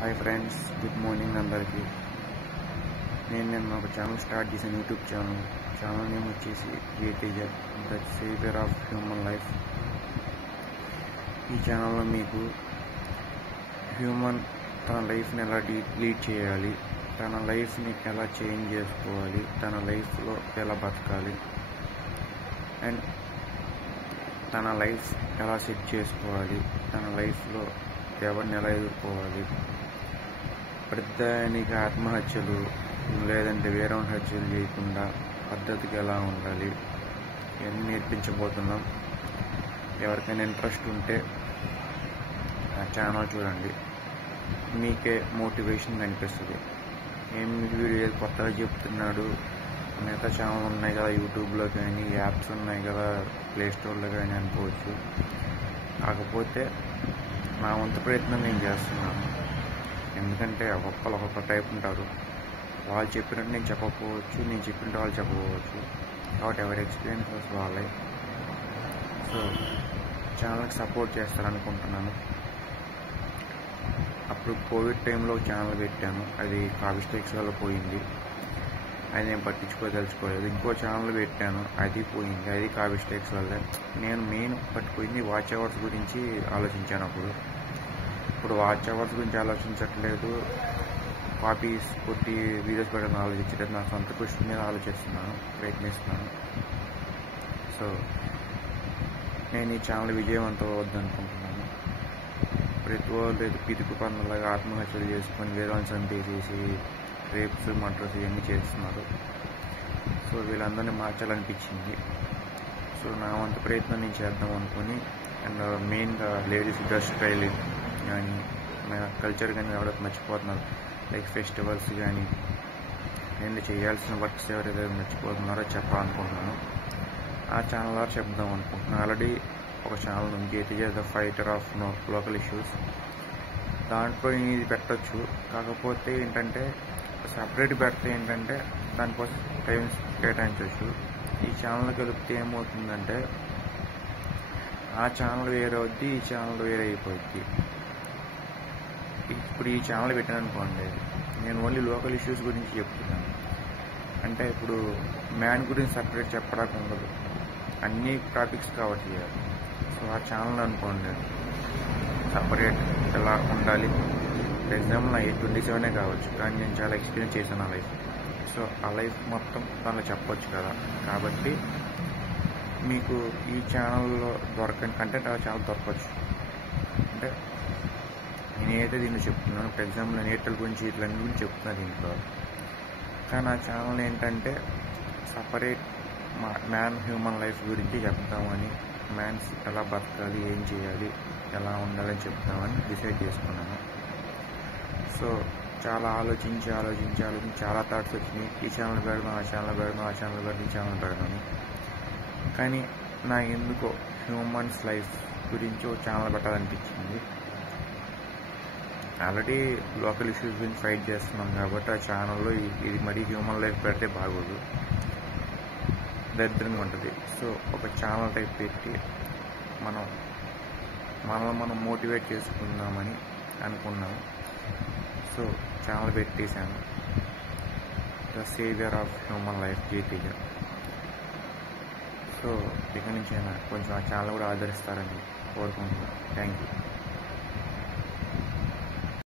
Hi friends, good morning అందరికీ. నేను ఒక ఛానల్ స్టార్ట్ చేశాను, యూట్యూబ్ ఛానల్ నేమ్ వచ్చేసి ATJ the saviour of human life. ఈ ఛానల్లో మీకు హ్యూమన్ తన లైఫ్ని ఎలా లీడ్ చేయాలి, తన లైఫ్ని ఎలా చేంజ్ చేసుకోవాలి, తన లైఫ్లో ఎలా బతకాలి అండ్ తన లైఫ్ ఎలా సెట్ చేసుకోవాలి, తన లైఫ్లో ఎవరిని ఎలా ఎదుర్కోవాలి, ప్రతిదానికి ఆత్మహత్యలు లేదంటే వేరే హత్యలు చేయకుండా పద్ధతికి ఎలా ఉండాలి ఇవన్నీ నేర్పించబోతున్నాం. ఎవరికైనా ఇంట్రెస్ట్ ఉంటే ఆ ఛానల్ చూడండి, మీకే మోటివేషన్ కనిపిస్తుంది. ఏం వీడియోలు కొత్తగా చెప్తున్నాడు, మిగతా ఛానల్ ఉన్నాయి కదా, యూట్యూబ్లో కానీ యాప్స్ ఉన్నాయి కదా, ప్లేస్టోర్లో కానీ అనుకోవచ్చు. కాకపోతే నా వంతు ప్రయత్నం నేను చేస్తున్నాను. ఎందుకంటే ఒక్కొక్కరు ఒక్కొక్క టైప్ ఉంటారు. వాళ్ళు చెప్పినట్టు నేను చెప్పకపోవచ్చు, నేను చెప్పినట్టు వాళ్ళు చెప్పకపోవచ్చు. కాబట్టి ఎవరి ఎక్స్పీరియన్సెస్ వాళ్ళే. సో ఛానల్కి సపోర్ట్ చేస్తారనుకుంటున్నాను. అప్పుడు కోవిడ్ టైంలో ఛానల్ పెట్టాను, అది కాఫీ స్టేక్స్ వల్ల పోయింది. అది నేను పట్టించుకోదలుచుకోలేదు. ఇంకో ఛానల్ పెట్టాను, అది పోయింది, అది కాఫీ స్టేక్స్ వల్లే. నేను మెయిన్ పట్టుకుపోయింది వాచ్ అవర్స్ గురించి ఆలోచించాను. ఇప్పుడు వాచ్ అవర్స్ గురించి ఆలోచించట్లేదు, కాపీస్ కొట్టి వీడియోస్ పెట్టడం ఆలోచించలేదు. నా సొంత కృషి మీద ఆలోచిస్తున్నాను, ప్రయత్నిస్తున్నాను. సో నేను ఈ ఛానల్ విజయవంతం అవద్దనుకుంటున్నాను. ప్రతి వాళ్ళు పితుకు పనులాగా ఆత్మహత్యలు చేసుకొని వేరే వాళ్ళని చంపేసేసి రేప్స్ మర్డర్స్ ఇవన్నీ చేస్తున్నారు. సో వీళ్ళందరినీ మార్చాలనిపించింది. సో నా వంత ప్రయత్నం నేను చేద్దాం అనుకుని, అండ్ మెయిన్గా లేడీస్ డ్రెస్ స్టైలింగ్ కానీ మన కల్చర్ కానీ ఎవరైతే మర్చిపోతున్నారు, లైక్ ఫెస్టివల్స్ కానీ నేను చేయాల్సిన వర్క్స్ ఎవరైతే మర్చిపోతున్నారో చెప్పాలనుకుంటున్నాను. ఆ ఛానల్ ద్వారా చెప్దాం అనుకుంటున్నాను. ఆల్రెడీ ఒక ఛానల్ ఉంది, ATJ the fighter of local issues. దాంట్లో ఇది పెట్టచ్చు. కాకపోతే ఏంటంటే సపరేట్ పెడితే ఏంటంటే దానికోసం టైం కేటాయించవచ్చు. ఈ ఛానల్ కలిపితే ఏమవుతుందంటే ఆ ఛానల్ వేరే అవుద్ది, ఈ ఛానల్ వేరే అయిపోద్ది. ఇప్పుడు ఈ ఛానల్ పెట్టాను అనుకోండి, నేను ఓన్లీ లోకల్ ఇష్యూస్ గురించి చెప్తున్నాను. అంటే ఇప్పుడు మ్యాన్ గురించి సపరేట్ చెప్పడానికి ఉండదు, అన్ని టాపిక్స్ కవర్ చేయాలి. సో ఆ ఛానల్ అనుకోండి సపరేట్ ఎలా ఉండాలి. ఫర్ ఎగ్జాంపుల్ నా 27 కావచ్చు, కానీ నేను చాలా ఎక్స్పీరియన్స్ చేశాను ఆ లైఫ్. సో ఆ లైఫ్ మొత్తం దానిలో చెప్పొచ్చు కదా. కాబట్టి మీకు ఈ ఛానల్లో దొరకని కంటెంట్ ఆ ఛానల్ దొరకవచ్చు. అంటే నేనైతే దీన్ని చెప్తున్నాను. ఫర్ ఎగ్జాంపుల్ నేను ఎయిర్టెల్ గురించి ఇట్లన్నీ గురించి చెప్తున్నాను దీంట్లో. కానీ ఆ ఛానల్ ఏంటంటే సపరేట్ మ్యాన్ హ్యూమన్ లైఫ్ గురించి చెప్తామని, మ్యాన్స్ ఎలా బతకాలి, ఏం చేయాలి, ఎలా ఉండాలని చెప్తామని డిసైడ్ చేసుకున్నాను. సో చాలా ఆలోచించి చాలా థాట్స్ వచ్చినాయి. ఈ ఛానల్ పెడదాం, ఆ ఛానల్ పెడదాం, ఆ ఛానల్ పెడదాం, ఈ ఛానల్ పెడదామని. కానీ నా ఎందుకో హ్యూమన్స్ లైఫ్ గురించి ఒక ఛానల్ పెట్టాలనిపించింది. ఆల్రెడీ లోకల్ ఇష్యూస్ గురించి ఫైట్ చేస్తున్నాం కాబట్టి ఆ ఛానల్లో ఇది మరీ హ్యూమన్ లైఫ్ పెడితే బాగోదు, దరిద్రంగా ఉంటుంది. సో ఒక ఛానల్ టైప్ పెట్టి మనం మోటివేట్ చేసుకుందామని అనుకున్నాము. సో ఛానల్ పెట్టేశాను, the saviour of human life ATJ. So ఇక నుంచి కొంచెం ఆ ఛానల్ కూడా ఆదరిస్తారని కోరుకుంటున్నాను. Thank you.